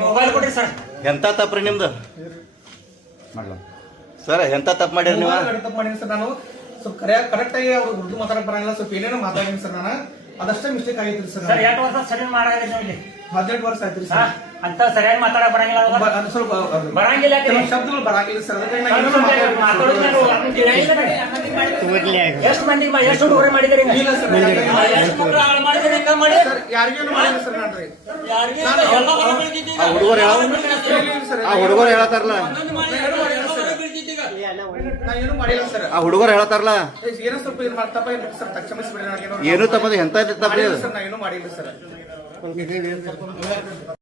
Mobile ಕೊಡ್ರಿ sir. ಎಂತ ತಪ್ಪ್ರಿ ನಿಮ್ದು ಸರ್? ಎಂತ ತಪ್ಪು ಮಾಡ್ಯಾರ ನೀವು? ತಪ್ಪು ಮಾಡೀನಿ ಸರ್. ನಾನು ಸ್ವಲ್ಪ ಕರೆಕ್ಟ್ ಆಗಿ ಅವ್ರು ಉರ್ದು ಮಾತಾಡಕ್ ಬರಂಗಿಲ್ಲ, ಸ್ವಲ್ಪ ಏನೇನೋ ಮಾತಾಡೀನಿ ಸರ್. ನಾನು ಅದಷ್ಟೇ ಮಿಸ್ಟೇಕ್ ಆಗೈತ್ರಿ ಸರ್. 8 ವರ್ಷ ಸರಿ ಮಾಡಾಗಿಲ್ಲ ಇಲ್ಲಿ. 18 ವರ್ಷ ಆಯ್ತ್ರಿ ಸರ್. ಅಂತ ಸರಿಯಾಗಿ ಮಾತಾಡಕ್ ಬರಂಗಿಲ್ಲ, ಸ್ವಲ್ಪ ಬರಂಗಿಲ್ಲ, ಶಬ್ದಗಳು ಬರಂಗಿಲ್ಲ ಸರ್. ಅದಕ್ಕೆ ಎಷ್ಟು ಮಂದಿ ಎಷ್ಟು ಹುಡುಗರು ಮಾಡಿದ್ರಿ? ಯಾರಿಗೇನು ಮಾಡಿಲ್ಲ ಸರ್. ನಾನ್ರಿ ಹುಡುಗರು ಹೇಳತ್ತಾರಲ್ಲ, ನಾ ಏನು ಮಾಡಿಲ್ಲ ಸರ್. ಆ ಹುಡುಗರು ಹೇಳತ್ತಾರಲ್ಲ ಏನೋ ಸ್ವಲ್ಪ ಇದು ತಪ್ಪ ಸರ್. ಕ್ಷಮಿಸ್ಬಿಡಿ. ಏನು ತಪ್ಪದು? ಎಂತ ತಪ್ಪ ಸರ್? ನಾ ಏನು ಮಾಡಿಲ್ಲ ಸರ್.